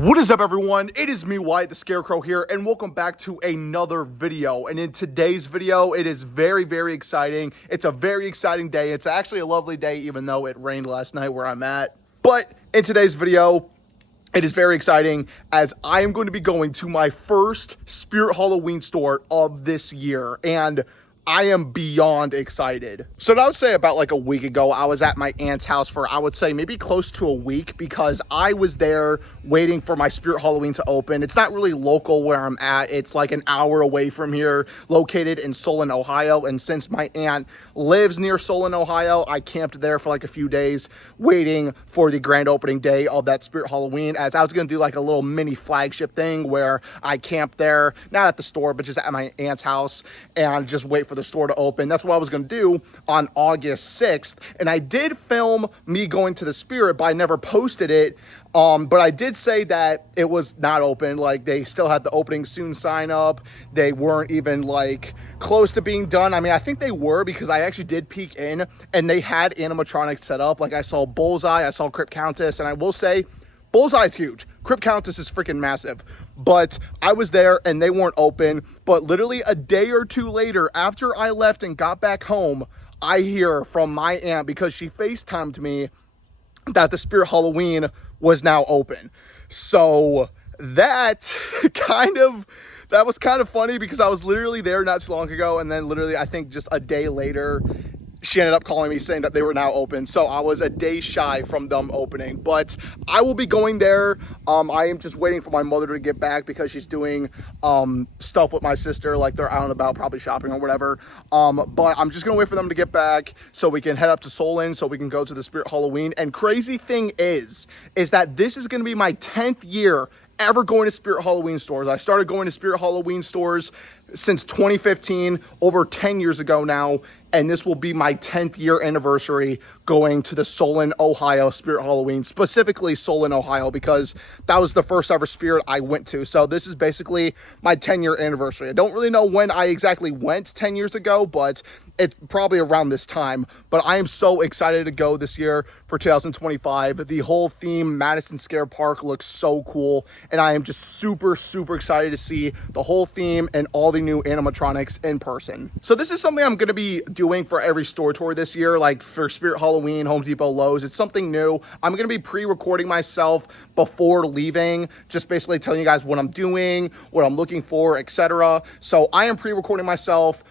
What is up, everyone? It is me, Wyatt the Scarecrow here, and welcome back to another video. And in today's video, it is very, very exciting. It's a very exciting day. It's actually a lovely day, even though it rained last night where I'm at. But in today's video, it is very exciting as I am going to be going to my first Spirit Halloween store of this year. And I am beyond excited. So I would say about like a week ago, I was at my aunt's house for, I would say maybe close to a week, because I was there waiting for my Spirit Halloween to open. It's not really local where I'm at. It's like an hour away from here, located in Salon, Ohio. And since my aunt lives near Salon, Ohio, I camped there for like a few days waiting for the grand opening day of that Spirit Halloween, as I was going to do like a little mini flagship thing where I camped there, not at the store, but just at my aunt's house, and just wait for the store to open. That's what I was going to do on August 6th. And I did film me going to the Spirit, but I never posted it. But I did say that it was not open. Like, they still had the opening soon sign up. They weren't even like close to being done. I mean, I think they were, because I actually did peek in and they had animatronics set up. Like, I saw Bullseye, I saw Crypt Countess, and I will say Bullseye is huge. Crypt Countess is freaking massive. But I was there and they weren't open. But literally a day or two later, after I left and got back home, I hear from my aunt, because she FaceTimed me, that the Spirit Halloween was now open. So that was kind of funny, because I was literally there not too long ago, and then literally I think just a day later she ended up calling me saying that they were now open. So I was a day shy from them opening, but I will be going there. I am just waiting for my mother to get back, because she's doing stuff with my sister, like they're out and about, probably shopping or whatever. But I'm just gonna wait for them to get back so we can head up to Salon, so we can go to the Spirit Halloween. And crazy thing is that this is gonna be my 10th year ever going to Spirit Halloween stores. I started going to Spirit Halloween stores since 2015, over 10 years ago now, and this will be my 10th year anniversary going to the Salon, Ohio Spirit Halloween, specifically Salon, Ohio, because that was the first ever Spirit I went to. So this is basically my 10-year anniversary. I don't really know when I exactly went 10 years ago, but it's probably around this time. But I am so excited to go this year for 2025. The whole theme, Madison Square Park, looks so cool, and I am just super, super excited to see the whole theme and all the new animatronics in person. So this is something I'm going to be doing for every store tour this year, like for Spirit Halloween, Home Depot, Lowe's. It's something new. I'm going to be pre-recording myself before leaving, just basically telling you guys what I'm doing, what I'm looking for, etc. So I am pre-recording myself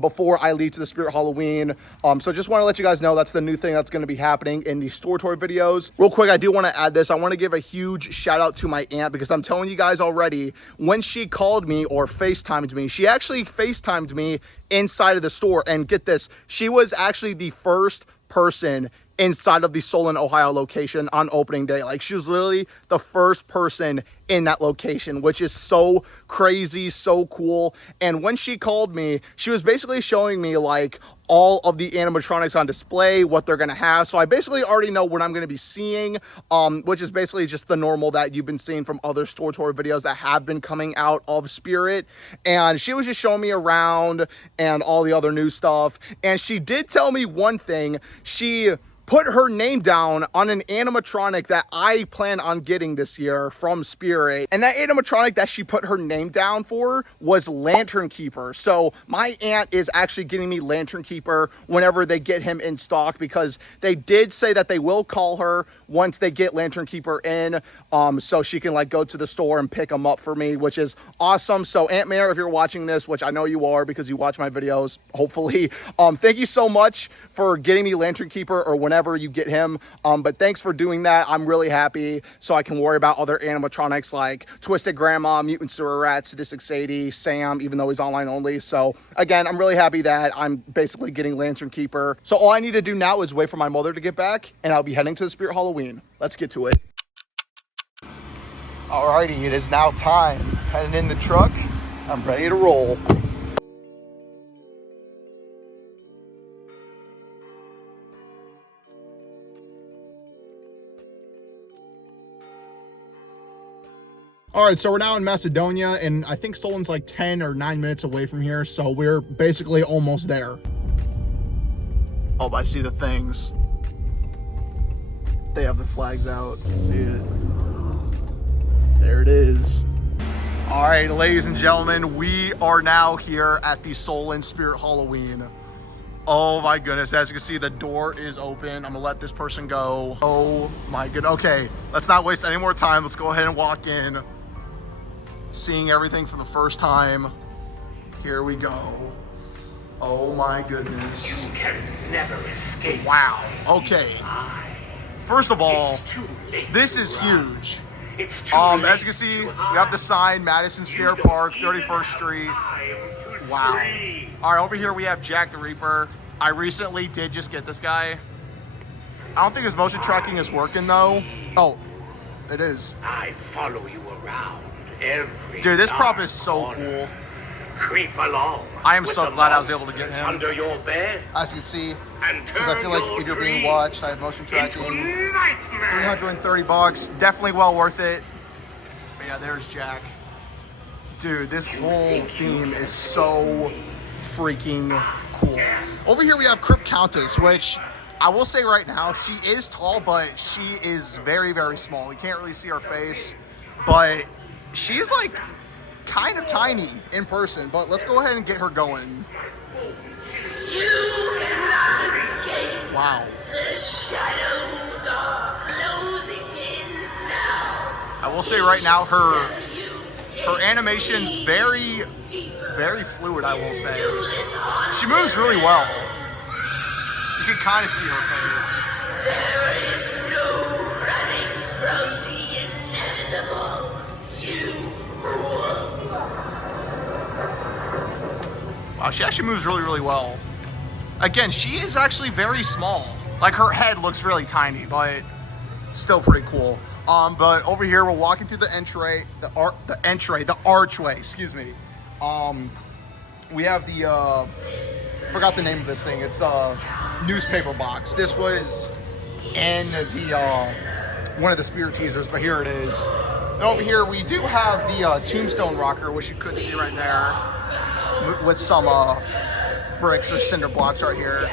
before I leave to the Spirit Halloween. So just want to let you guys know that's the new thing that's going to be happening in the store tour videos. Real quick, I do want to add this. I want to give a huge shout out to my aunt, because I'm telling you guys already, when she called me or FaceTimed me, she actually FaceTimed me inside of the store. And get this, she was actually the first person inside of the Salon, Ohio location on opening day. Like, she was literally the first person in that location, which is so crazy, so cool. And when she called me, she was basically showing me like all of the animatronics on display, what they're gonna have. So I basically already know what I'm gonna be seeing, which is basically just the normal that you've been seeing from other store tour videos that have been coming out of Spirit. And she was just showing me around and all the other new stuff. And she did tell me one thing. She put her name down on an animatronic that I plan on getting this year from Spirit. And that animatronic that she put her name down for was Lantern Keeper. So my aunt is actually getting me Lantern Keeper whenever they get him in stock, because they did say that they will call her once they get Lantern Keeper in, so she can like go to the store and pick him up for me, which is awesome. So Aunt Mare, if you're watching this, which I know you are because you watch my videos, hopefully, thank you so much for getting me Lantern Keeper, or whenever you get him. But thanks for doing that. I'm really happy, so I can worry about other animatronics like Twisted Grandma, Mutant Sewer Rat, Sadistic Sadie, Sam, even though he's online only. So again, I'm really happy that I'm basically getting Lantern Keeper. So all I need to do now is wait for my mother to get back, and I'll be heading to the Spirit Halloween. Let's get to it. Alrighty, it is now time. Heading in the truck. I'm ready to roll. All right, so we're now in Macedonia, and I think Solon's like 10 or 9 minutes away from here, so we're basically almost there. Oh, I see the things. They have the flags out. You see it. There it is. All right, ladies and gentlemen, we are now here at the Salon Spirit Halloween. Oh my goodness, as you can see, the door is open. I'm gonna let this person go. Oh my goodness. Okay, let's not waste any more time. Let's go ahead and walk in. Seeing everything for the first time. Here we go. Oh my goodness. You can never escape. Wow, okay. First of all, this is huge. As you can see, we have the sign, Madison Square Park, 31st Street. Wow. All right, over here we have Jack the Reaper. I recently did just get this guy. I don't think his motion tracking is working though. Oh, it is. I follow you around every Dude, this prop is so cool. Creep along. I am so glad I was able to get him. Under your bed. As you can see, since I feel like if you're being watched, I have motion tracking. 330 bucks, definitely well worth it. But yeah, there's Jack. Dude, this whole theme is so freaking cool. Over here we have Crypt Countess, which I will say right now, she is tall, but she is very, very small. You can't really see her face, but she's like kind of tiny in person. But let's go ahead and get her going. Wow. The shadows are closing in now. I will say right now, her animation's very, very fluid, I will say. She moves really well. You can kind of see her face. There is no running from the inevitable. You rules. Wow, she actually moves really, really well. Again, she is actually very small. Like, her head looks really tiny, but still pretty cool. But over here, we're walking through the archway, excuse me. We have the, forgot the name of this thing. It's a newspaper box. This was in the, one of the spirit teasers, but here it is. And over here, we do have the tombstone rocker, which you could see right there, with some bricks or cinder blocks right here.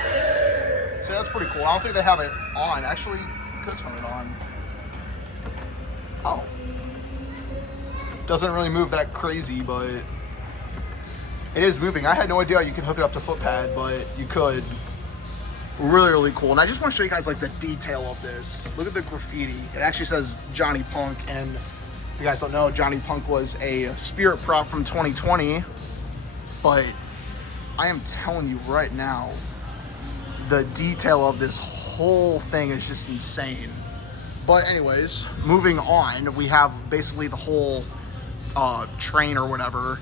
So that's pretty cool. I don't think they have it on. Actually, you could turn it on. Oh. Doesn't really move that crazy, but it is moving. I had no idea you could hook it up to footpad, but you could. Really, really cool. And I just want to show you guys like the detail of this. Look at the graffiti. It actually says Johnny Punk, and if you guys don't know, Johnny Punk was a spirit prop from 2020, but I am telling you right now, the detail of this whole thing is just insane. But anyways, moving on, we have basically the whole train or whatever,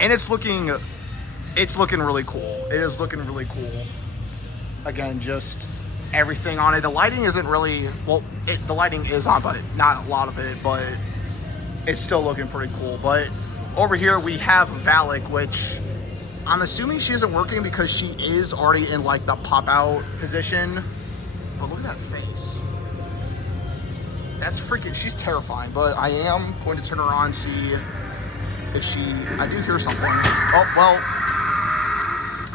and it's looking really cool. It is looking really cool. Again, just everything on it. The lighting isn't really, well, the lighting is on, but not a lot of it, but it's still looking pretty cool. But over here we have Valak, which I'm assuming she isn't working because she is already in like the pop out position. But look at that face. That's freaking, she's terrifying. But I am going to turn her on, see if she, I do hear something. Oh, well,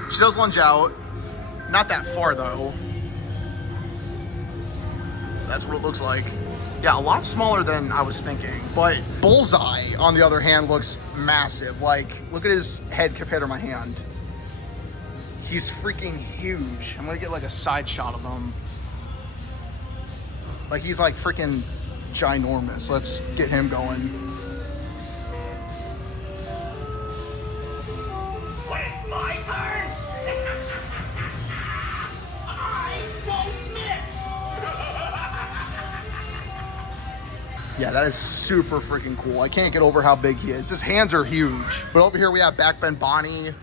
she does lunge out. Not that far though. That's what it looks like. Yeah, a lot smaller than I was thinking. But Bullseye, on the other hand, looks massive. Like, look at his head compared to my hand. He's freaking huge. I'm gonna get like a side shot of him. Like, he's like freaking ginormous. Let's get him going. When my turn, I won't miss. Yeah, that is super freaking cool. I can't get over how big he is. His hands are huge. But over here we have Backbend Bonnie.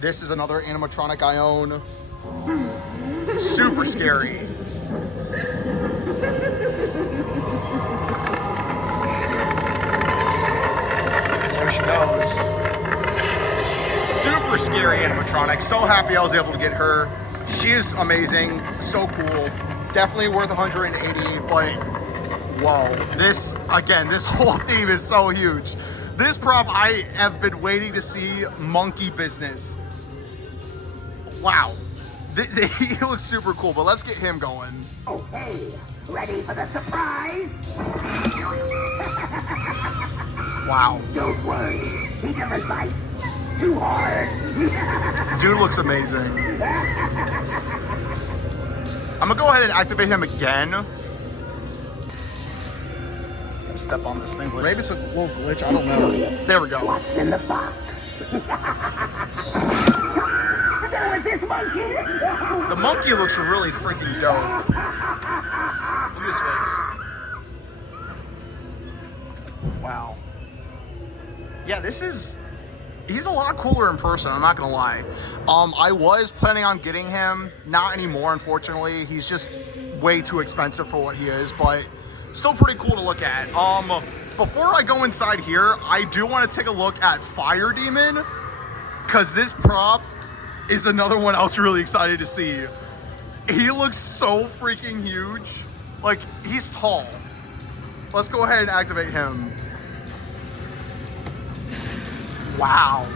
This is another animatronic I own. Super scary. There she goes. Super scary animatronic. So happy I was able to get her. She is amazing. So cool. Definitely worth 180, but whoa. This, again, this whole theme is so huge. This prop I have been waiting to see monkey business. Wow. He looks super cool, but let's get him going. Okay, ready for the surprise? Wow. Don't worry, he doesn't bite too hard. Dude looks amazing. I'm gonna go ahead and activate him again. Gotta step on this thing. Maybe it's a little glitch, I don't know. There we go. What's in the box? There was this monkey. The monkey looks really freaking dope. Look at his face. Wow. Yeah, he's a lot cooler in person, I'm not gonna lie. I was planning on getting him, not anymore, unfortunately. He's just way too expensive for what he is, but still pretty cool to look at. Before I go inside here, I do want to take a look at Fire Demon, because this prop is another one I was really excited to see. He looks so freaking huge. Like, he's tall. Let's go ahead and activate him. Wow.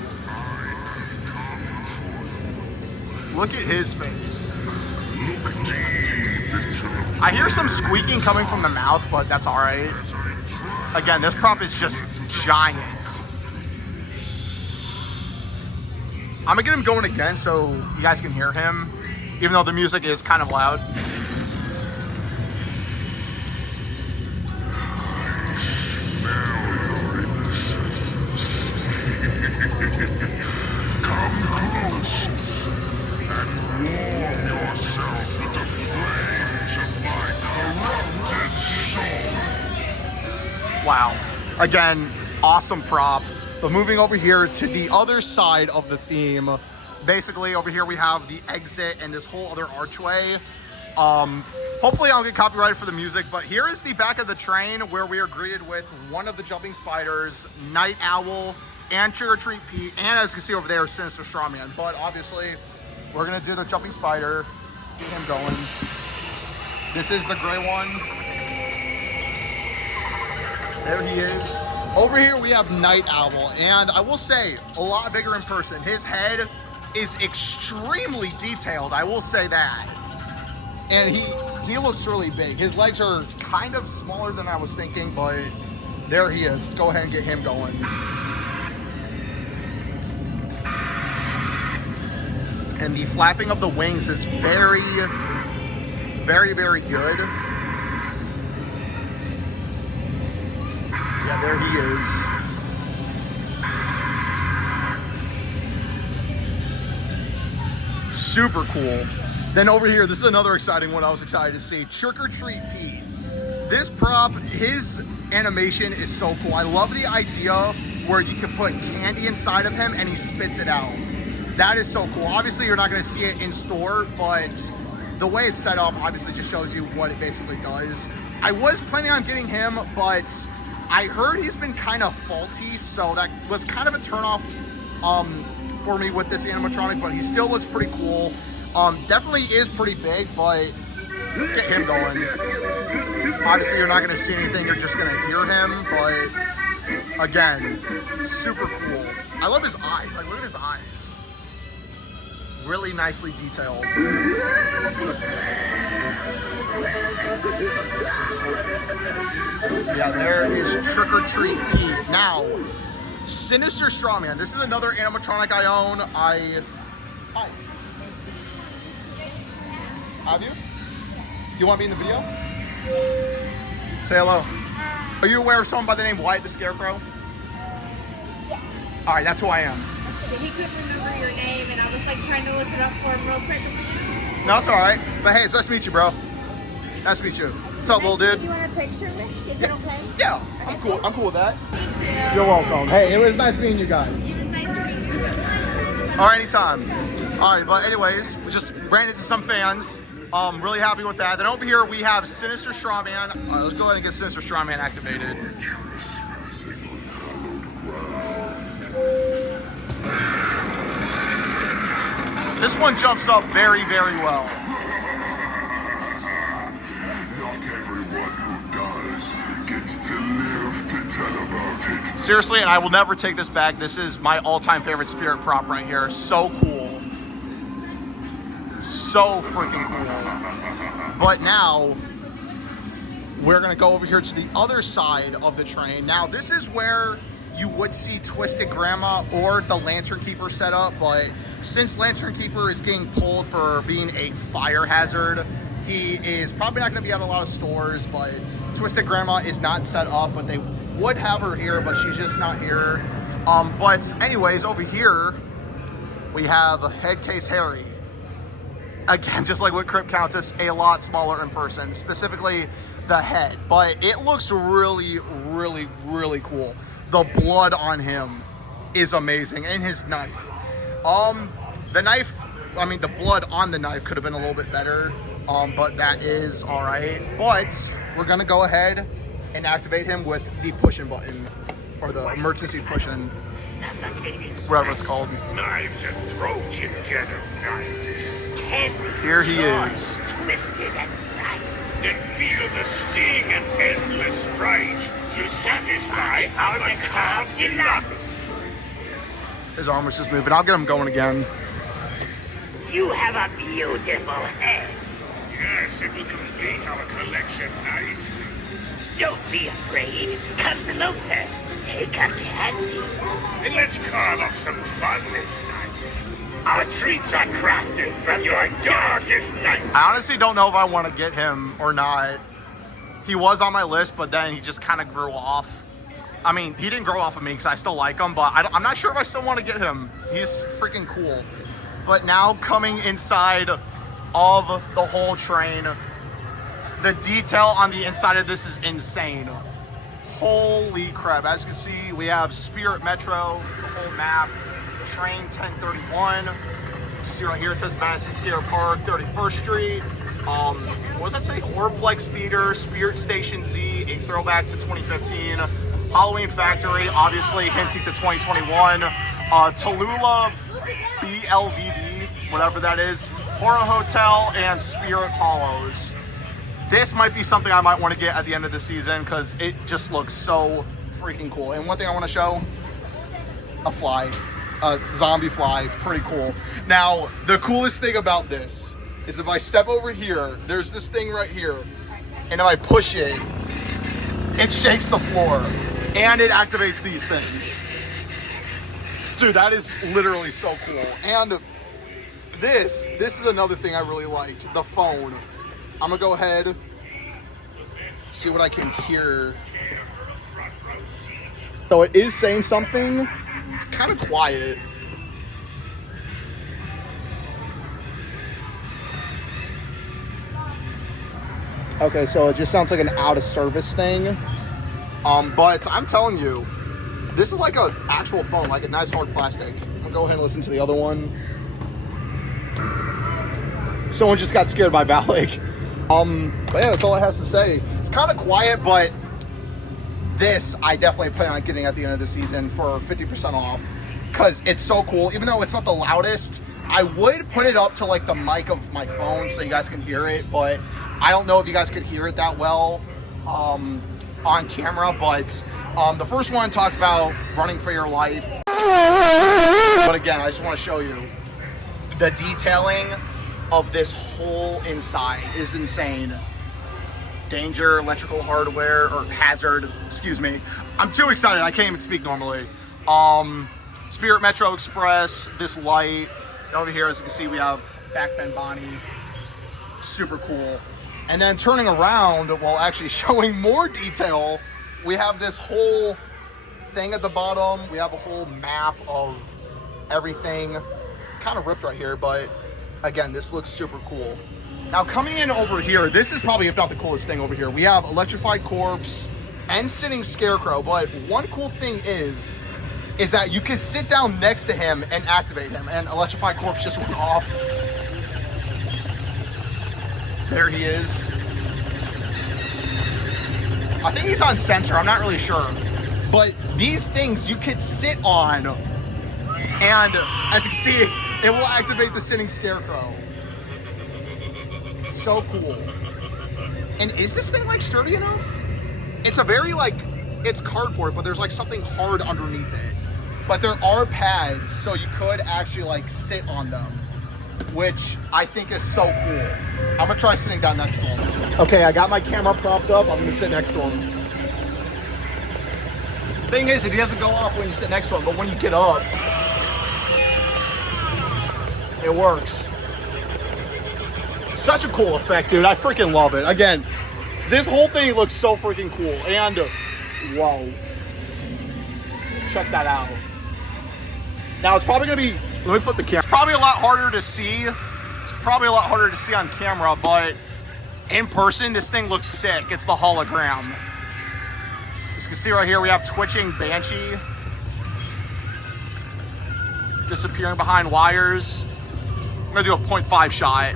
Look at his face. I hear some squeaking coming from the mouth, but that's all right. Again, this prop is just giant. I'm gonna get him going again so you guys can hear him, even though the music is kind of loud. Wow. Again, awesome prop. But moving over here to the other side of the theme, basically over here we have the exit and this whole other archway. Hopefully I don't get copyrighted for the music, but here is the back of the train where we are greeted with one of the jumping spiders, Night Owl, and Trick or Treat Pete, and as you can see over there, Sinister Strawman. But obviously, we're gonna do the jumping spider. Let's get him going. This is the gray one. There he is. Over here we have Night Owl, and I will say, a lot bigger in person. His head is extremely detailed, I will say that. And he looks really big. His legs are kind of smaller than I was thinking, but there he is. Let's go ahead and get him going. And the flapping of the wings is very, very, very good. Yeah, there he is. Super cool. Then over here, this is another exciting one I was excited to see. Trick or Treat Pete. This prop, his animation is so cool. I love the idea where you can put candy inside of him and he spits it out. That is so cool. Obviously, you're not going to see it in store, but the way it's set up obviously just shows you what it basically does. I was planning on getting him, but I heard he's been kind of faulty, so that was kind of a turnoff for me with this animatronic, but he still looks pretty cool. Definitely is pretty big, but let's get him going. Obviously, you're not going to see anything, you're just going to hear him, but again, super cool. I love his eyes. Like, look at his eyes. Really nicely detailed. Yeah, there is Trick or Treat Pete. Now, Sinister Strawman. This is another animatronic I own. Hi. Have you? Do you want to be in the video? Say hello. Are you aware of someone by the name Wyatt the Scarecrow? Yes. All right, that's who I am. He couldn't remember your name, and I was like trying to look it up for him real quick. No, it's all right. But hey, it's nice to meet you, bro. Nice to meet you. What's up, little dude? You want a picture with? Is it okay? Yeah, I'm cool. I'm cool with that. Thank you. You're welcome. Hey, it was nice meeting you guys. It was nice to meet you. All right, anytime. All right, but anyways, we just ran into some fans. Really happy with that. Then over here we have Sinister Strawman. All right, let's go ahead and get Sinister Strawman activated. This one jumps up very, very well. Not everyone who does gets to live to tell about it. Seriously, and I will never take this back. This is my all-time favorite spirit prop right here. So cool. So freaking cool. But now, we're gonna go over here to the other side of the train. Now, this is where you would see Twisted Grandma or the Lantern Keeper set up, but since Lantern Keeper is getting pulled for being a fire hazard, he is probably not going to be at a lot of stores, but Twisted Grandma is not set up, but they would have her here, but she's just not here. But anyways, over here, we have Headcase Harry. Again, just like with Crypt Countess, a lot smaller in person, specifically the head. But it looks really, really, really cool. The blood on him is amazing, and his knife. The knife, I mean, the blood on the knife could have been a little bit better, but that is all right. But we're gonna go ahead and activate him with the push-in button, or the emergency push-in, whatever it's called. Knives and throats, you get knives. Here he is. Twisted and right. Then feel the sting and endless rage to satisfy our macabre deluxe. His arm was just moving. I'll get him going again. You have a beautiful head. Yes, it will complete our collection nicely. Don't be afraid. Come closer. Take a candy. And let's carve up some fun this night. Our treats are crafted from your darkest night. I honestly don't know if I want to get him or not. He was on my list, but then he just kind of grew off. I mean, he didn't grow off of me because I still like him, but I'm not sure if I still want to get him. He's freaking cool. But now coming inside of the whole train, the detail on the inside of this is insane. Holy crap. As you can see, we have Spirit Metro, the whole map, train 1031. See right here, it says Madison Square Park, 31st Street. What does that say? Horrorplex Theater, Spirit Station Z, a throwback to 2015. Halloween Factory, obviously hinting to 2021. Tallulah BLVD, whatever that is. Horror Hotel and Spirit Hollows. This might be something I might want to get at the end of the season because it just looks so freaking cool. And one thing I want to show, a fly. A zombie fly, pretty cool. Now, the coolest thing about this is if I step over here, there's this thing right here, and if I push it, it shakes the floor, and it activates these things. Dude, that is literally so cool. And this is another thing I really liked, the phone. I'm gonna go ahead, see what I can hear. So it is saying something. It's kind of quiet. Okay, so it just sounds like an out of service thing. But I'm telling you, this is like an actual phone, like a nice hard plastic. I'm gonna go ahead and listen to the other one. Someone just got scared by Valak. But yeah, that's all it has to say. It's kind of quiet, but this I definitely plan on getting at the end of the season for 50% off because it's so cool. Even though it's not the loudest, I would put it up to like the mic of my phone so you guys can hear it, but I don't know if you guys could hear it that well on camera. But the first one talks about running for your life, but again, I just want to show you the detailing of this whole inside is insane. Danger, electrical hardware, or hazard, excuse me. I'm too excited, I can't even speak normally. Spirit Metro Express, this light. Over here, as you can see, we have Backbend Bonnie. Super cool. And then turning around, while actually showing more detail, we have this whole thing at the bottom. We have a whole map of everything. It's kind of ripped right here, but again, this looks super cool. Now coming in over here, this is probably, if not the coolest thing over here. We have Electrified Corpse and Sitting Scarecrow, but one cool thing is that you can sit down next to him and activate him, and Electrified Corpse just went off. There he is. I think he's on sensor, I'm not really sure. But these things you could sit on, and as you can see, it will activate the Sitting Scarecrow. So cool. And is this thing like sturdy enough? It's a very like, it's cardboard, but there's like something hard underneath it. But there are pads, so you could actually like sit on them, which I think is so cool. I'm gonna try sitting down next to him. Okay, I got my camera propped up. I'm gonna sit next to him. Thing is, it doesn't go off when you sit next to him, but when you get up, it works. Such a cool effect, dude. I freaking love it. Again, this whole thing looks so freaking cool. And, whoa. Check that out. Now, it's probably going to be, let me flip the camera. It's probably a lot harder to see. It's probably a lot harder to see on camera, but in person, this thing looks sick. It's the hologram. As you can see right here, we have twitching Banshee disappearing behind wires. I'm gonna do a 0.5 shot.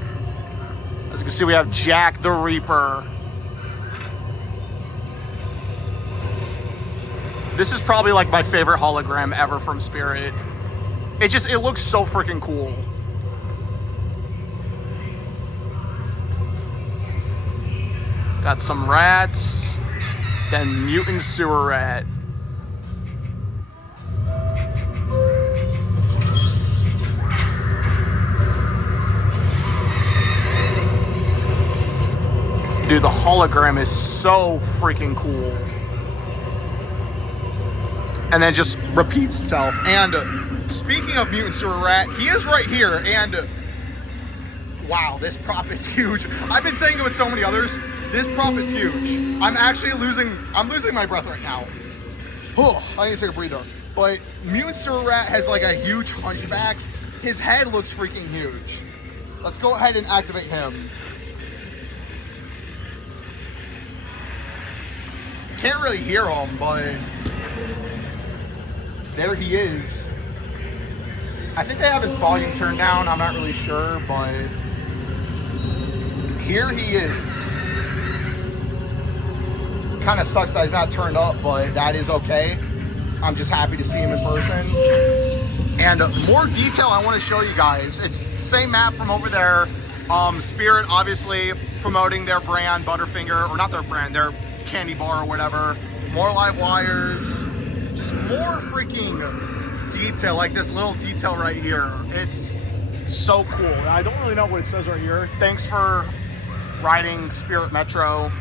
As you can see, we have Jack the Reaper. This is probably like my favorite hologram ever from Spirit. It looks so freaking cool. Got some rats, then mutant sewer rat. Dude, the hologram is so freaking cool. And then just repeats itself. And speaking of mutant sewer rat, he is right here. And wow, this prop is huge. I've been saying it with so many others. This prop is huge. I'm losing my breath right now. Oh, I need to take a breather. But mutant sewer rat has like a huge hunchback. His head looks freaking huge. Let's go ahead and activate him. Can't really hear him, but there he is. I think they have his volume turned down. I'm not really sure, but here he is. Kind of sucks that he's not turned up, but that is okay. I'm just happy to see him in person. And more detail I want to show you guys. It's the same map from over there. Spirit obviously promoting their brand, Butterfinger, or not their brand, their candy bar or whatever. More live wires. Just more freaking detail, like this little detail right here. It's so cool. I don't really know what it says right here. Thanks for riding Spirit Metro.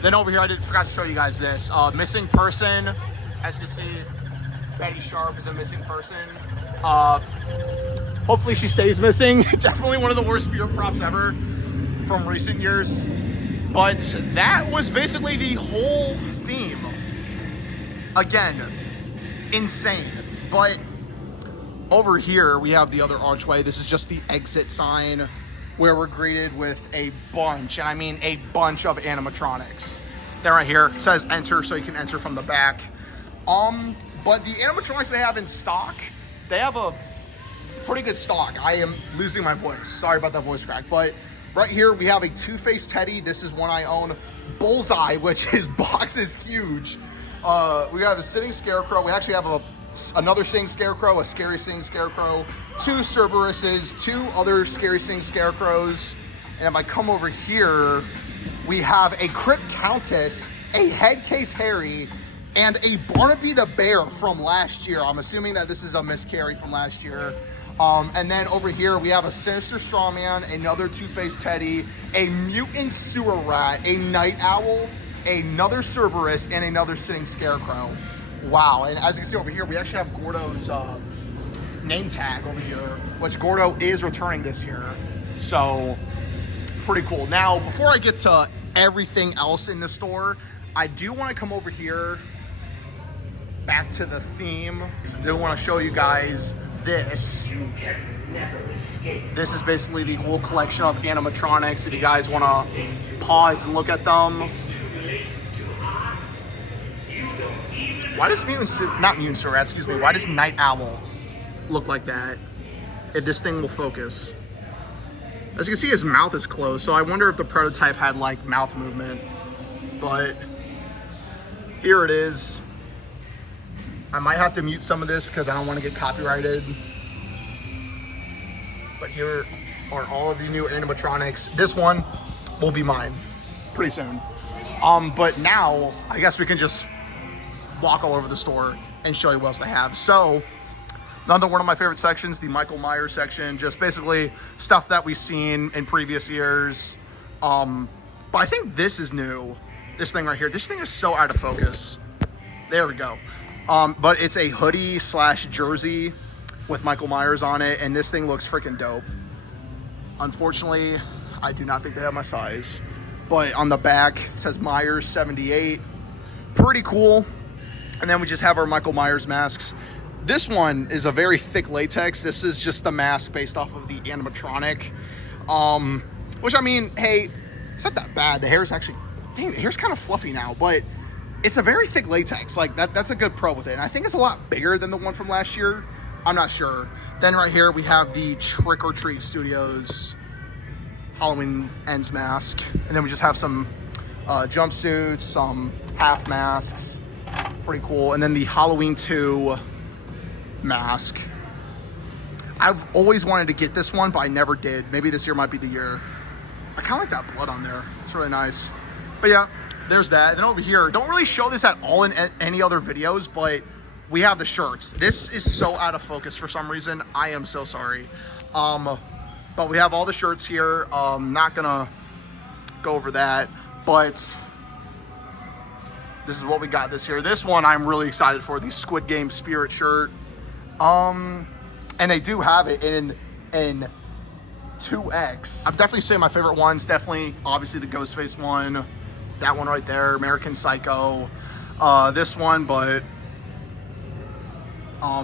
Then over here, I forgot to show you guys this. Missing person. As you can see, Betty Sharp is a missing person. Hopefully she stays missing. Definitely one of the worst Spirit props ever from recent years. But that was basically the whole theme. Again, insane. But over here, we have the other archway. This is just the exit sign where we're greeted with a bunch, and I mean a bunch of animatronics. Then right here, it says enter, so you can enter from the back. But the animatronics they have in stock, they have a pretty good stock. I am losing my voice. Sorry about that voice crack. But right here, we have a Two-Face Teddy. This is one I own. Bullseye, which his box is huge. We have a sitting scarecrow. We actually have another sitting scarecrow, a scary sitting scarecrow, two Cerberuses, two other scary sitting scarecrows. And if I come over here, we have a Crypt Countess, a Headcase Harry, and a Barnaby the Bear from last year. I'm assuming that this is a Miss Carrie from last year. And then over here, we have a Sinister Strawman, another Two-Face Teddy, a Mutant Sewer Rat, a Night Owl, another Cerberus, and another Sitting Scarecrow. Wow, and as you can see over here, we actually have Gordo's name tag over here, which Gordo is returning this year. So, pretty cool. Now, before I get to everything else in the store, I do want to come over here, back to the theme. I do want to show you guys this. This is basically the whole collection of animatronics. If you guys want to pause and look at them. Why does why does Night Owl look like that? If this thing will focus. As you can see, his mouth is closed, so I wonder if the prototype had like mouth movement. But here it is. I might have to mute some of this because I don't want to get copyrighted. But here are all of the new animatronics. This one will be mine pretty soon. But now I guess we can just walk all over the store and show you what else they have. So another one of my favorite sections, the Michael Myers section, just basically stuff that we've seen in previous years. But I think this is new. This thing right here. This thing is so out of focus. There we go. But it's a hoodie / jersey with Michael Myers on it, and this thing looks freaking dope. Unfortunately, I do not think they have my size, but on the back it says Myers 78. Pretty cool. And then we just have our Michael Myers masks. This one is a very thick latex. This is just the mask based off of the animatronic, which, I mean, hey, it's not that bad. The hair is actually, dang, the hair's kind of fluffy now, but it's a very thick latex. Like that's a good pro with it. And I think it's a lot bigger than the one from last year. I'm not sure. Then right here we have the Trick or Treat Studios Halloween Ends mask. And then we just have some jumpsuits, some half masks. Pretty cool. And then the Halloween 2 mask. I've always wanted to get this one, but I never did. Maybe this year might be the year. I kind of like that blood on there. It's really nice. But yeah, there's that. Then over here, don't really show this at all in any other videos, but we have the shirts. This is so out of focus for some reason. I am so sorry. But we have all the shirts here. Not gonna go over that, but this is what we got this year. This one I'm really excited for, the Squid Game Spirit shirt. And they do have it in 2X. I'm definitely saying my favorite ones, definitely obviously the Ghostface one, that one right there, American Psycho, this one, but I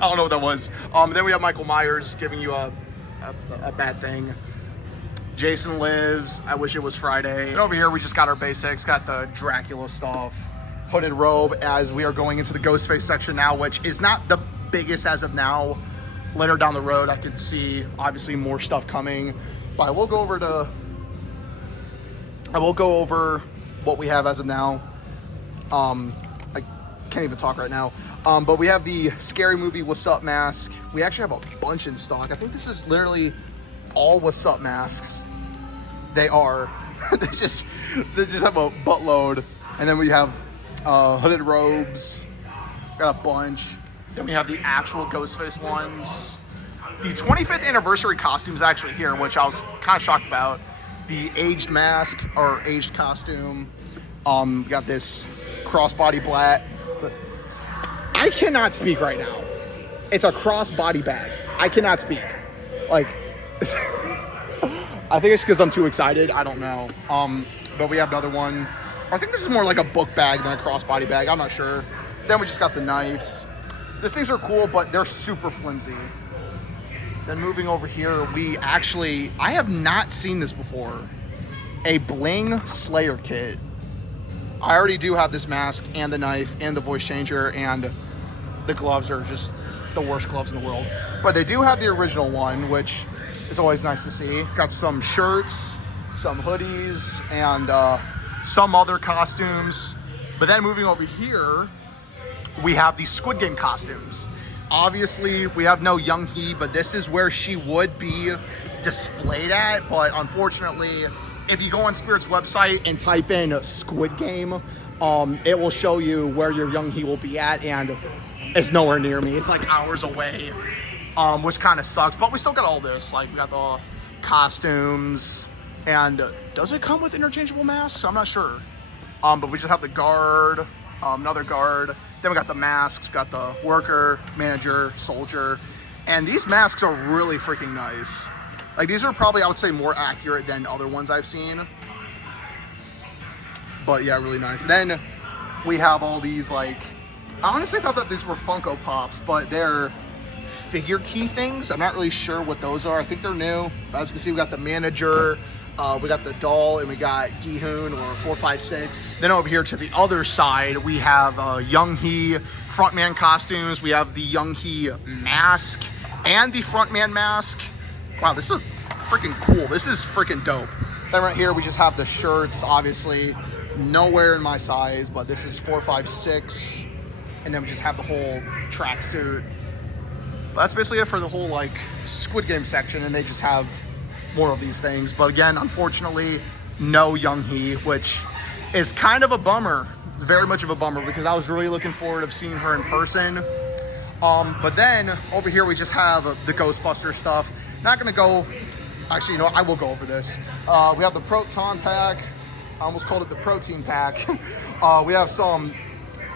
don't know what that was. Then we have Michael Myers giving you a bad thing. Jason Lives, I Wish It Was Friday. And over here we just got our basics, got the Dracula stuff, hooded robe, as we are going into the Ghostface section now, which is not the biggest as of now. Later down the road I could see obviously more stuff coming, but I will go over what we have as of now. I can't even talk right now. But we have the Scary Movie What's Up mask. We actually have a bunch in stock. I think this is literally all What's Up masks. They are. they just have a buttload. And then we have hooded robes. Got a bunch. Then we have the actual Ghostface ones. The 25th anniversary costume is actually here, which I was kind of shocked about. The aged mask or aged costume. We got this crossbody blat. I cannot speak right now. It's a crossbody bag. I cannot speak. Like, I think it's because I'm too excited. I don't know. But we have another one. I think this is more like a book bag than a crossbody bag. I'm not sure. Then we just got the knives. These things are cool, but they're super flimsy. Then moving over here, I have not seen this before. A Bling Slayer kit. I already do have this mask and the knife and the voice changer, and the gloves are just the worst gloves in the world. But they do have the original one, which is always nice to see. Got some shirts, some hoodies, and some other costumes. But then moving over here, we have the Squid Game costumes. Obviously, we have no Young Hee, but this is where she would be displayed at. But unfortunately, if you go on Spirit's website and type in Squid Game, it will show you where your Young Hee will be at, and it's nowhere near me. It's like hours away, which kind of sucks. But we still got all this. Like, we got the costumes, and does it come with interchangeable masks? I'm not sure. But we just have the guard, another guard. Then we got the masks, got the worker, manager, soldier. And these masks are really freaking nice. Like, these are probably, I would say, more accurate than other ones I've seen. But yeah, really nice. Then we have all these, like, I honestly thought that these were Funko Pops, but they're figure key things. I'm not really sure what those are. I think they're new. But as you can see, we got the manager, we got the doll, and we got Gi-hoon or 456. Then over here to the other side, we have Young Hee frontman costumes. We have the Young Hee mask and the frontman mask. Wow, this is freaking cool. This is freaking dope. Then right here, we just have the shirts, obviously. Nowhere in my size, but this is 456. And then we just have the whole tracksuit. But that's basically it for the whole, like, Squid Game section, and they just have more of these things. But again, unfortunately, no Young Hee, which is kind of a bummer. Very much of a bummer, because I was really looking forward to seeing her in person. But then over here we just have the Ghostbuster stuff. Not gonna go, actually, you know, I will go over this. We have the Proton Pack. I almost called it the Protein Pack. We have some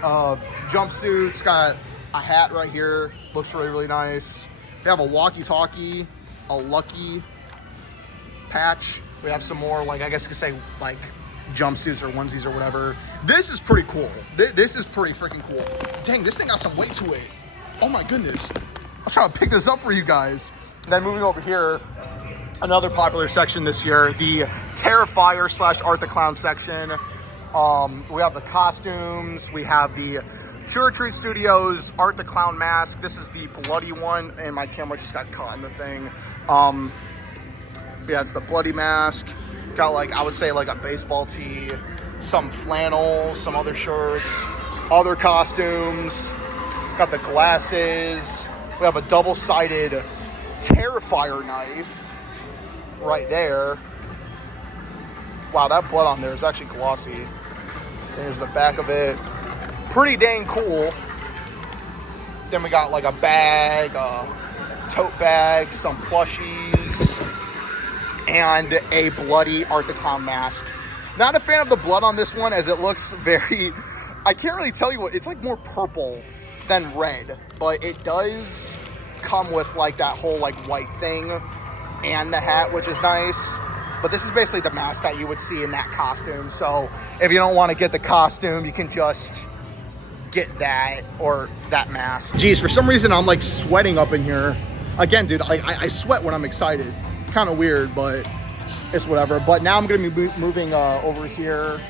jumpsuits. Got a hat right here. Looks really, really nice. We have a walkie-talkie, a Lucky patch. We have some more, like, I guess you could say, like, jumpsuits or onesies or whatever. This is pretty cool. This is pretty freaking cool. Dang, this thing got some weight to it. Oh my goodness. I'm trying to pick this up for you guys. And then moving over here, another popular section this year, the Terrifier / Art the Clown section. We have the costumes. We have the Trick or Treat Studios Art the Clown mask. This is the bloody one, and my camera just got caught in the thing. Yeah, it's the bloody mask. Got, like, I would say, like a baseball tee, some flannel, some other shirts, other costumes. Got the glasses. We have a double-sided Terrifier knife right there. Wow, that blood on there is actually glossy. There's the back of it. Pretty dang cool. Then we got, like, a bag, a tote bag, some plushies, and a bloody Art the Clown mask. Not a fan of the blood on this one, as it looks very, I can't really tell you what, it's like more purple than red, but it does come with like that whole like white thing and the hat, which is nice. But this is basically the mask that you would see in that costume. So if you don't want to get the costume, you can just get that or that mask. Geez, for some reason I'm like sweating up in here. Again, dude, I sweat when I'm excited. Kind of weird, but it's whatever. But now I'm going to be moving over here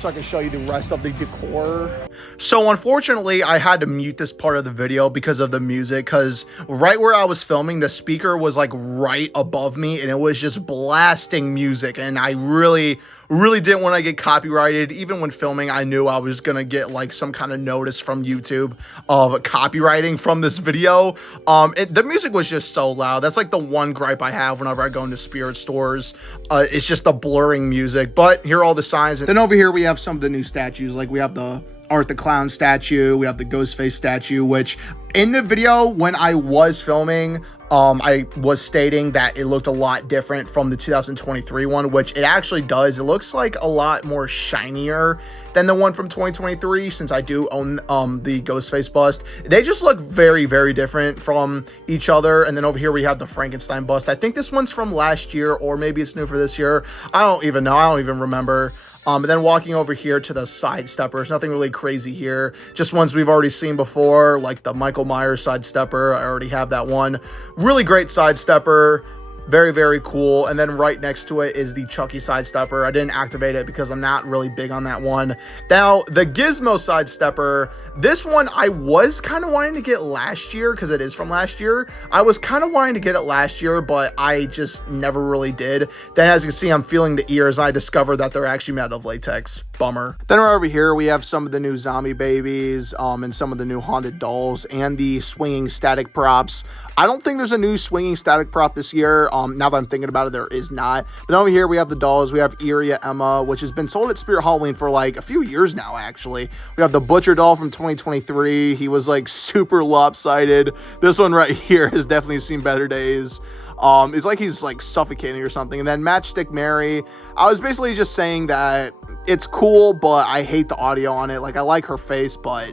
so I can show you the rest of the decor. So unfortunately, I had to mute this part of the video because of the music, because right where I was filming, the speaker was like right above me and it was just blasting music, and I really didn't want to get copyrighted. Even when filming, I knew I was gonna get like some kind of notice from YouTube of copywriting from this video. The music was just so loud. That's like the one gripe I have whenever I go into spirit stores. It's just the blurring music. But here are all the signs. Then over here we have some of the new statues. Like we have the Art the Clown statue, we have the Ghostface statue, which in the video when I was filming, I was stating that it looked a lot different from the 2023 one, which it actually does. It looks like a lot more shinier than the one from 2023, since I do own the Ghostface bust. They just look very, very different from each other. And then over here we have the Frankenstein bust. I think this one's from last year, or maybe it's new for this year. I don't even know. I don't even remember. And then walking over here to the side steppers, nothing really crazy here. Just ones we've already seen before, like the Michael Myers side stepper. I already have that one. Really great side stepper. Very, very cool. And then right next to it is the Chucky side stepper. I didn't activate it because I'm not really big on that one. Now, the Gizmo side stepper, this one I was kind of wanting to get last year because it is from last year. I was kind of wanting to get it last year, but I just never really did. Then as you can see, I'm feeling the ears. I discovered that they're actually made out of latex. Bummer. Then right over here, we have some of the new zombie babies and some of the new haunted dolls and the swinging static props. I don't think there's a new swinging static prop this year. Now that I'm thinking about it, there is not. But over here, we have the dolls. We have Iria Emma, which has been sold at Spirit Halloween for like a few years now, actually. We have the Butcher doll from 2023. He was like super lopsided. This one right here has definitely seen better days. It's like he's like suffocating or something. And then Matchstick Mary, I was basically just saying that it's cool, but I hate the audio on it. Like, I like her face, but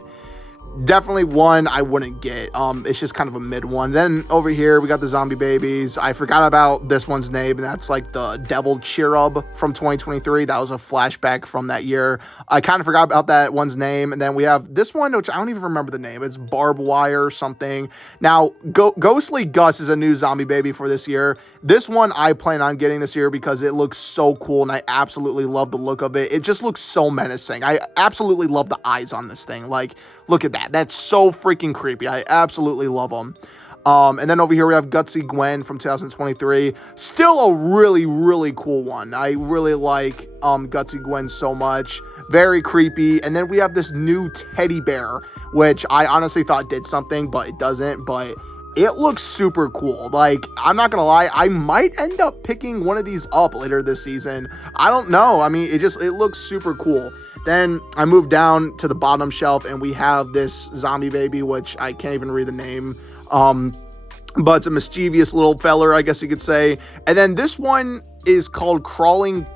definitely one I wouldn't get. It's just kind of a mid one. Then over here we got the zombie babies. I forgot about this one's name, and that's like the Devil Cherub from 2023. That was a flashback from that year. I kind of forgot about that one's name. And then we have this one, which I don't even remember the name. It's Barbed Wire or something. Now, Ghostly Gus is a new zombie baby for this year. This one I plan on getting this year because it looks so cool, and I absolutely love the look of it. It just looks so menacing. I absolutely love the eyes on this thing. Like, look at that. That's so freaking creepy. I absolutely love them. And then over here we have Gutsy Gwen from 2023. Still a really, really cool one. I really like Gutsy Gwen so much. Very creepy. And then we have this new teddy bear, which I honestly thought did something, but it doesn't. But it looks super cool. Like, I'm not gonna lie, I might end up picking one of these up later this season. I don't know. I mean, it looks super cool. Then I moved down to the bottom shelf and we have this zombie baby, which I can't even read the name. But it's a mischievous little feller, I guess you could say. And then this one is called Crawling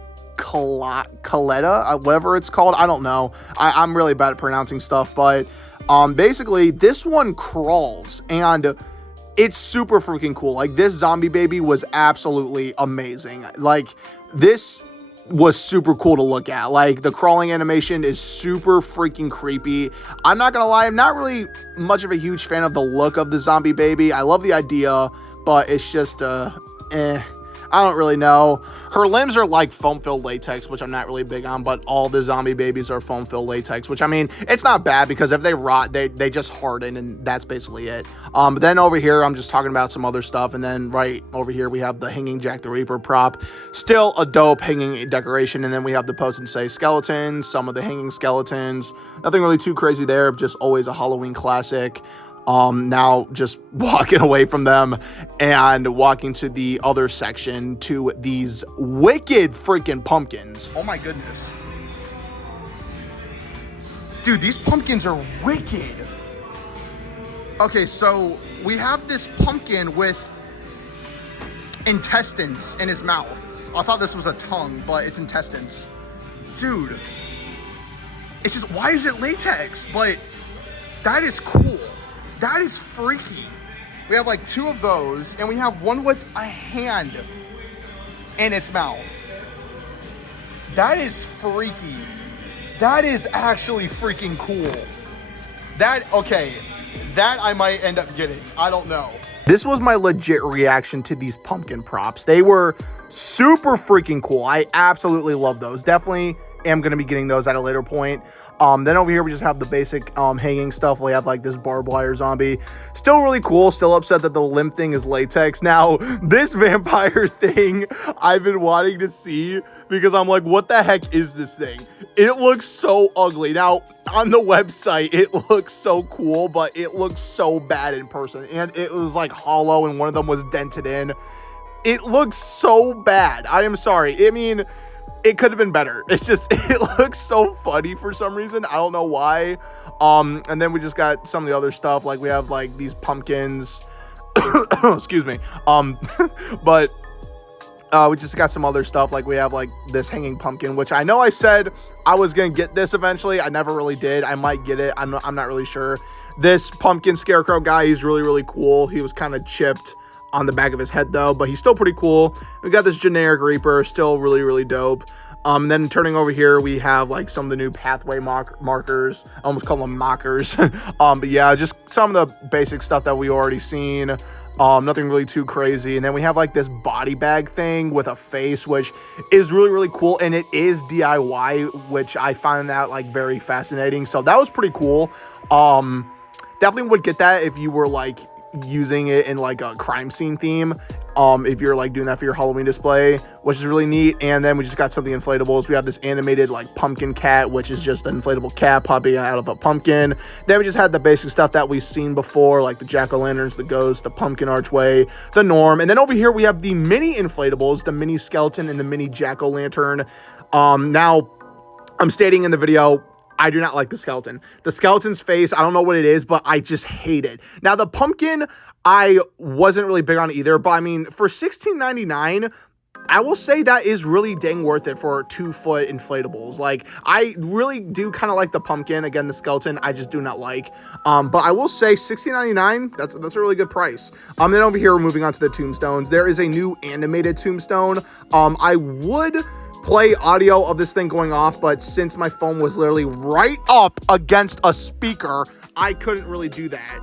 Caletta, whatever it's called. I don't know. I'm really bad at pronouncing stuff, but basically this one crawls and it's super freaking cool. Like, this zombie baby was absolutely amazing. Like, this was super cool to look at. Like, the crawling animation is super freaking creepy. I'm not gonna lie, I'm not really much of a huge fan of the look of the zombie baby. I love the idea, but it's just I don't really know. Her limbs are like foam-filled latex, which I'm not really big on, but all the zombie babies are foam-filled latex, which, I mean, it's not bad because if they rot, they just harden, and that's basically it. But then over here, I'm just talking about some other stuff, and then right over here, we have the hanging Jack the Reaper prop. Still a dope hanging decoration, and then we have the post and say skeletons, some of the hanging skeletons. Nothing really too crazy there, just always a Halloween classic. Now just walking away from them and walking to the other section to these wicked freaking pumpkins. Oh my goodness. Dude, these pumpkins are wicked. Okay, so we have this pumpkin with intestines in his mouth. I thought this was a tongue, but it's intestines. Dude, it's just, why is it latex? But that is cool. That is freaky. We have like 2 of those, and we have one with a hand in its mouth. That is freaky. That is actually freaking cool. Okay, that I might end up getting. I don't know. This was my legit reaction to these pumpkin props. They were super freaking cool. I absolutely love those. Definitely am going to be getting those at a later point. Then over here, we just have the basic hanging stuff. We have like this barbed wire zombie. Still really cool. Still upset that the limb thing is latex. Now, this vampire thing I've been wanting to see because I'm like, what the heck is this thing? It looks so ugly. Now, on the website, it looks so cool, but it looks so bad in person. And it was like hollow and one of them was dented in. It looks so bad. I am sorry. I mean, it could have been better. It's just, it looks so funny for some reason. I don't know why. And then we just got some of the other stuff. Like, we have like these pumpkins. Excuse me. But we just got some other stuff. Like, we have like this hanging pumpkin, which I know I said I was gonna get this eventually. I never really did. I might get it. I'm not really sure. This pumpkin scarecrow guy, he's really, really cool. He was kind of chipped on the back of his head though, but he's still pretty cool. We got this generic Reaper, still really, really dope. Then turning over here, we have like some of the new pathway markers. I almost call them mockers. But yeah, just some of the basic stuff that we already seen. Nothing really too crazy. And then we have like this body bag thing with a face, which is really, really cool. And it is DIY, which I find that like very fascinating. So that was pretty cool. Definitely would get that if you were like using it in like a crime scene theme, if you're like doing that for your Halloween display, which is really neat. And then we just got some of the inflatables. We have this animated like pumpkin cat, which is just an inflatable cat popping out of a pumpkin. Then we just had the basic stuff that we've seen before, like the jack-o'-lanterns, the ghost, the pumpkin archway, the norm. And then over here we have the mini inflatables, the mini skeleton and the mini jack-o'-lantern. Now I'm stating in the video, I do not like the skeleton. The skeleton's face, I don't know what it is, but I just hate it. Now, the pumpkin, I wasn't really big on either, but I mean, for $16.99, I will say that is really dang worth it for 2-foot inflatables. Like, I really do kind of like the pumpkin. Again, the skeleton, I just do not like. But I will say $16.99, that's a really good price. Then over here, we're moving on to the tombstones. There is a new animated tombstone. I would play audio of this thing going off, but since my phone was literally right up against a speaker, I couldn't really do that.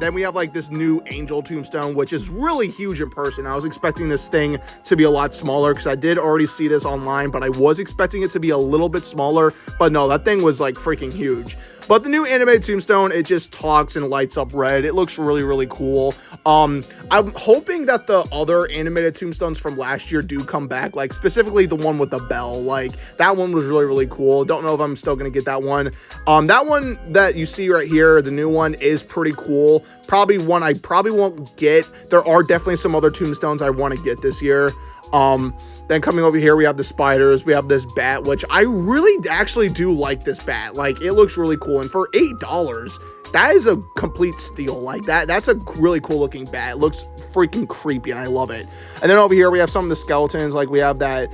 Then we have like this new angel tombstone, which is really huge in person. I was expecting this thing to be a lot smaller because I did already see this online, but I was expecting it to be a little bit smaller. But no, that thing was like freaking huge. But the new animated tombstone, it just talks and lights up red. It looks really, really cool. I'm hoping that the other animated tombstones from last year do come back, like specifically the one with the bell. Like, that one was really, really cool. Don't know if I'm still gonna get that one. That one that you see right here, the new one, is pretty cool. Probably one I probably won't get. There are definitely some other tombstones I want to get this year. Then coming over here, we have the spiders. We have this bat, which I really actually do like this bat. Like, it looks really cool. And for $8, that is a complete steal. Like, that's a really cool looking bat. It looks freaking creepy, and I love it. And then over here, we have some of the skeletons. Like, we have that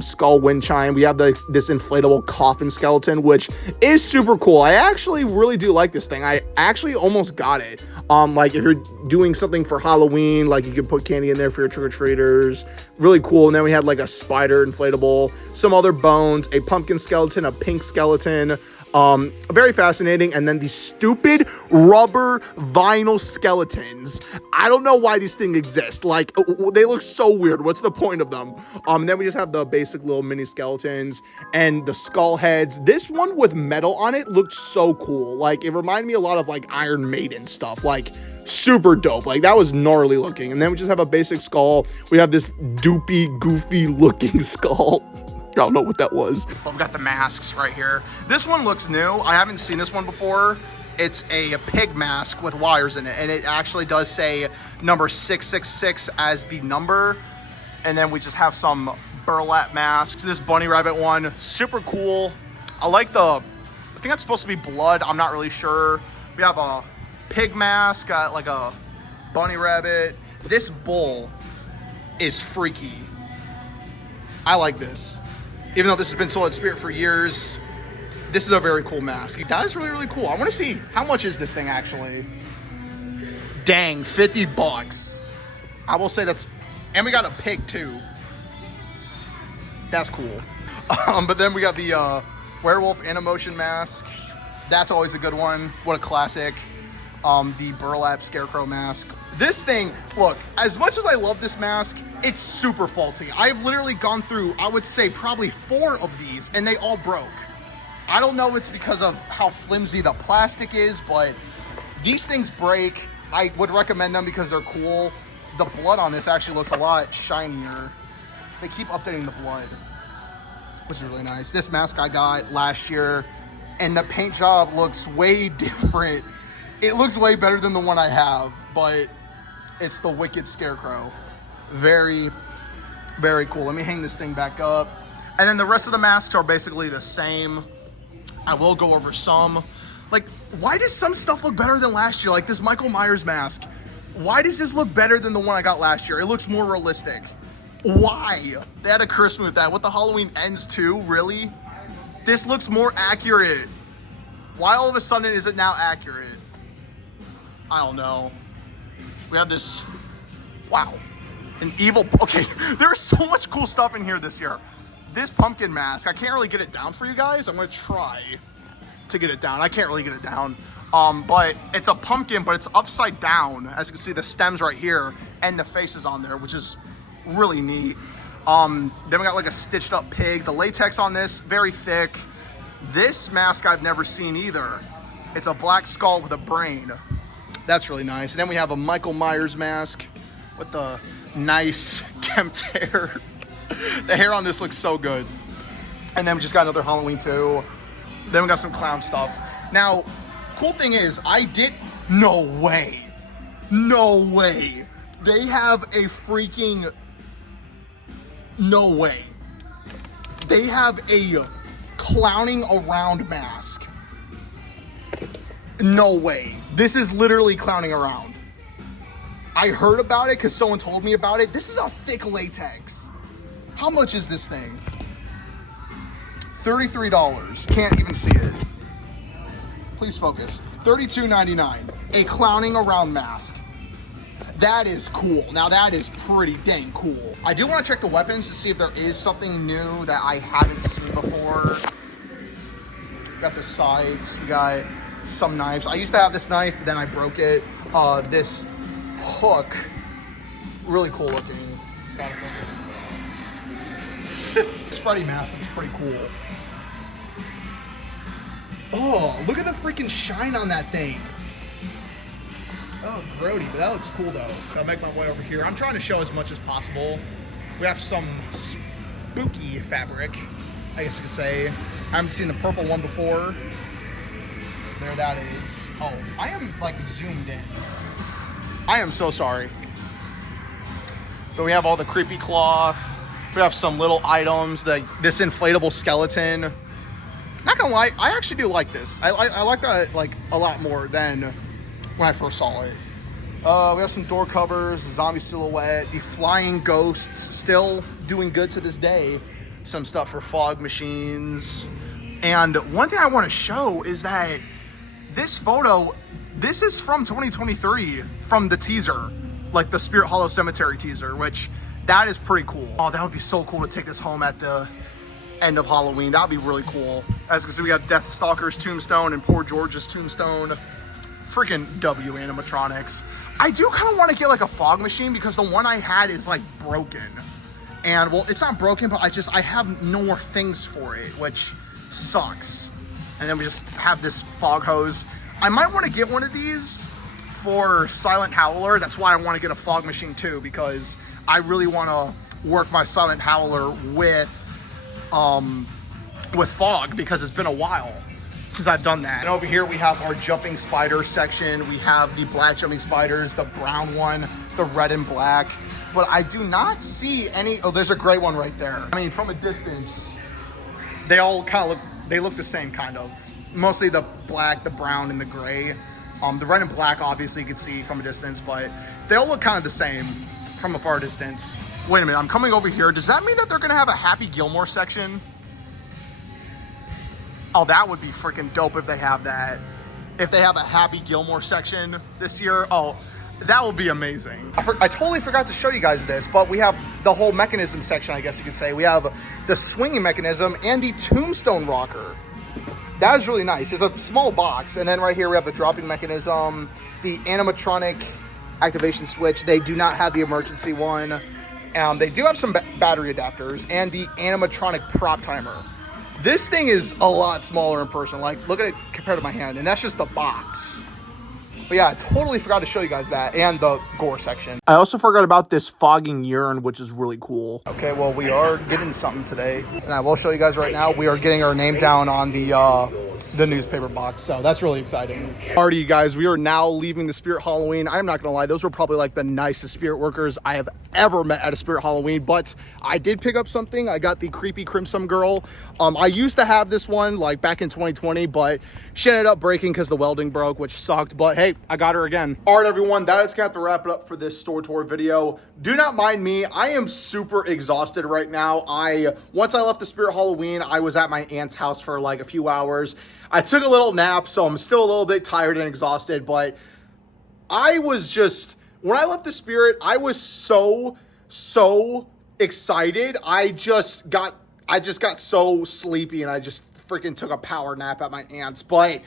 skull wind chime. We have this inflatable coffin skeleton, which is super cool. I actually really do like this thing. I actually almost got it. Like, if you're doing something for Halloween, like, you could put candy in there for your trick-or-treaters. Really cool. And then we had, like, a spider inflatable, some other bones, a pumpkin skeleton, a pink skeleton. Very fascinating. And then these stupid rubber vinyl skeletons. I don't know why these things exist. Like, they look so weird. What's the point of them? And then we just have the basic little mini skeletons and the skull heads. This one with metal on it looked so cool. Like, it reminded me a lot of like Iron Maiden stuff. Like, super dope. Like, that was gnarly looking. And then we just have a basic skull. We have this doopy, goofy looking skull. I don't know what that was. We've got the masks right here. This one looks new. I haven't seen this one before. It's a pig mask with wires in it, and it actually does say number 666 as the number. And then we just have some burlap masks. This bunny rabbit one, super cool. I like I think that's supposed to be blood. I'm not really sure. We have a pig mask, like a bunny rabbit. This bull is freaky. I like this. Even though this has been sold at Spirit for years, this is a very cool mask. That is really, really cool. I want to see, how much is this thing actually? Dang, 50 bucks. I will say that's, and we got a pig too. That's cool. But then we got the werewolf Animotion mask. That's always a good one. What a classic. The burlap scarecrow mask. This thing, look, as much as I love this mask, it's super faulty. I've literally gone through, I would say, probably 4 of these, and they all broke. I don't know if it's because of how flimsy the plastic is, but these things break. I would recommend them because they're cool. The blood on this actually looks a lot shinier. They keep updating the blood, which is really nice. This mask I got last year, and the paint job looks way different. It looks way better than the one I have, but it's the Wicked Scarecrow. Very, very cool. Let me hang this thing back up. And then the rest of the masks are basically the same. I will go over some. Like, why does some stuff look better than last year? Like this Michael Myers mask. Why does this look better than the one I got last year? It looks more realistic. Why? They had a Christmas with that. What, the Halloween Ends too? Really? This looks more accurate. Why all of a sudden is it now accurate? I don't know. We have this, wow, an evil, okay, there's so much cool stuff in here this year. This pumpkin mask, I can't really get it down for you guys. I'm gonna try to get it down. I can't really get it down. But it's a pumpkin, but it's upside down. As you can see, the stem's right here and the face is on there, which is really neat. Then we got like a stitched up pig. The latex on this, very thick. This mask I've never seen either. It's a black skull with a brain. That's really nice. And then we have a Michael Myers mask with the nice kempt hair. The hair on this looks so good. And then we just got another Halloween too. Then we got some clown stuff. Now, cool thing is, no way. They have a freaking, no way. They have a clowning around mask. No way. This is literally clowning around. I heard about it because someone told me about it. This is a thick latex. How much is this thing? $33. Can't even see it. Please focus. $32.99. A clowning around mask. That is cool. Now that is pretty dang cool. I do want to check the weapons to see if there is something new that I haven't seen before. We got the scythes. We got some knives. I used to have this knife, but then I broke it. This hook, really cool looking. This Freddy mask looks pretty cool. Oh, look at the freaking shine on that thing. Oh, grody, but that looks cool though. I'll make my way over here. I'm trying to show as much as possible. We have some spooky fabric, I guess you could say. I haven't seen the purple one before. There that is. Oh, I am like zoomed in. I am so sorry. But we have all the creepy cloth. We have some little items, like this inflatable skeleton. Not gonna lie, I actually do like this. I like that like a lot more than when I first saw it. We have some door covers, zombie silhouette, the flying ghosts still doing good to this day. Some stuff for fog machines. And one thing I want to show is that this photo, this is from 2023 from the teaser, like the Spirit Hollow Cemetery teaser, which that is pretty cool. Oh, that would be so cool to take this home at the end of Halloween. That would be really cool. As you can see, we got Deathstalker's tombstone and Poor George's tombstone. Freaking W animatronics. I do kind of want to get like a fog machine because the one I had is like broken. And well, it's not broken, but I have no more things for it, which sucks. And then we just have this fog hose. I might want to get one of these for Silent Howler. That's why I want to get a fog machine too, because I really want to work my Silent Howler with fog, because it's been a while since I've done that. And over here we have our jumping spider section. We have the black jumping spiders, the brown one, the red and black. But I do not see any. Oh, there's a gray one right there. I mean, from a distance, they all kind of look the same, kind of. Mostly the black, the brown, and the gray. The red and black, obviously, you can see from a distance, but they all look kind of the same from a far distance. Wait a minute, I'm coming over here. Does that mean that they're gonna have a Happy Gilmore section? Oh, that would be freaking dope if they have that. If they have a Happy Gilmore section this year, oh, that would be amazing. I totally forgot to show you guys this, but we have the whole mechanism section, I guess you could say. We have the swinging mechanism and the tombstone rocker. That is really nice. It's a small box. And then right here we have the dropping mechanism, the animatronic activation switch. They do not have the emergency one. They do have some battery adapters and the animatronic prop timer. This thing is a lot smaller in person. Like, look at it compared to my hand, and that's just the box. But yeah, I totally forgot to show you guys that, and the gore section. I also forgot about this fogging urn, which is really cool. Okay, well, we are getting something today, and I will show you guys right now. We are getting our name down on the newspaper box, so that's really exciting. Alrighty, you guys, we are now leaving the Spirit Halloween. I'm not gonna lie, those were probably like the nicest spirit workers I have ever met at a Spirit Halloween, but I did pick up something. I got the Creepy Crimson Girl. I used to have this one like back in 2020, but she ended up breaking because the welding broke, which sucked, but hey, I got her again. All right, everyone, that is gonna have to wrap it up for this store tour video. Do not mind me, I am super exhausted right now. Once I left the Spirit Halloween, I was at my aunt's house for like a few hours. I took a little nap, so I'm still a little bit tired and exhausted, but I was just, when I left the Spirit, I was so excited. I just got so sleepy, and I just freaking took a power nap at my aunt's. But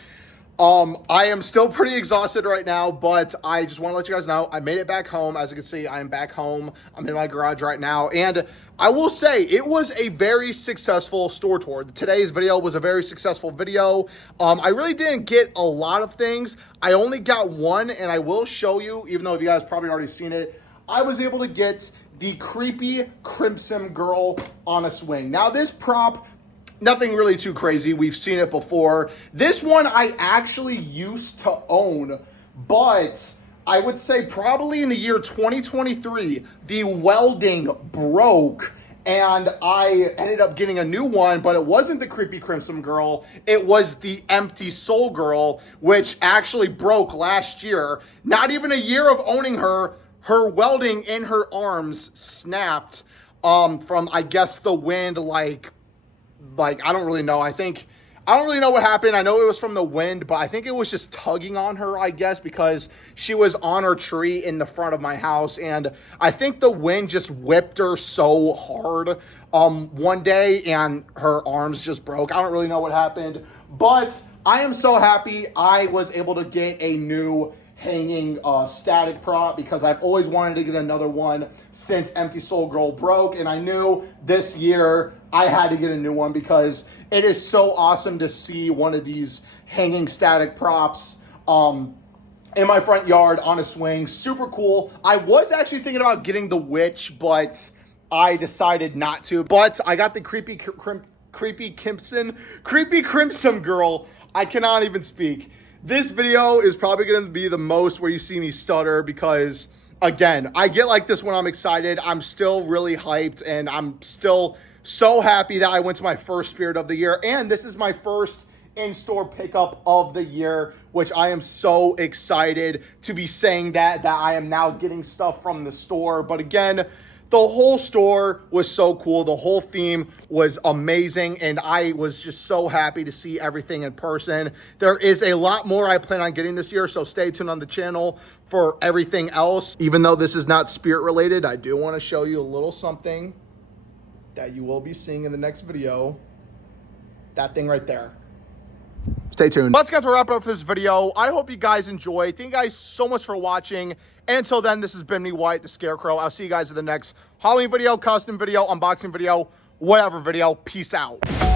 I am still pretty exhausted right now, but I just want to let you guys know I made it back home. As you can see, I am back home. I'm in my garage right now, and I will say it was a very successful store tour. Today's video was a very successful video. I really didn't get a lot of things. I only got one, and I will show you, even though you guys probably already seen it. I was able to get the Creepy Crimson Girl on a swing. Now, this prop, nothing really too crazy. We've seen it before. This one I actually used to own, but I would say probably in the year 2023, the welding broke, and I ended up getting a new one, but it wasn't the Creepy Crimson Girl. It was the Empty Soul Girl, which actually broke last year. Not even a year of owning her, her welding in her arms snapped from, I guess, the wind, like I don't really know. I don't really know what happened. I know it was from the wind, but I think it was just tugging on her, I guess, because she was on her tree in the front of my house, and I think the wind just whipped her so hard one day, and her arms just broke. I don't really know what happened, but I am so happy I was able to get a new hanging static prop, because I've always wanted to get another one since Empty Soul Girl broke, and I knew this year I had to get a new one because it is so awesome to see one of these hanging static props in my front yard on a swing. Super cool. I was actually thinking about getting the witch, but I decided not to. But I got the Creepy Crimson Girl. I cannot even speak. This video is probably going to be the most where you see me stutter, because again, I get like this when I'm excited. I'm still really hyped, and I'm still so happy that I went to my first Spirit of the Year, and this is my first in-store pickup of the year, which I am so excited to be saying that I am now getting stuff from the store. But again, the whole store was so cool. The whole theme was amazing, and I was just so happy to see everything in person. There is a lot more I plan on getting this year, so stay tuned on the channel for everything else. Even though this is not spirit related, I do want to show you a little something that you will be seeing in the next video. That thing right there. Stay tuned. Let's get to wrap up for this video. I hope you guys enjoy. Thank you guys so much for watching. And until then, this has been me, Wyatt the Scarecrow. I'll see you guys in the next Halloween video, custom video, unboxing video, whatever video. Peace out.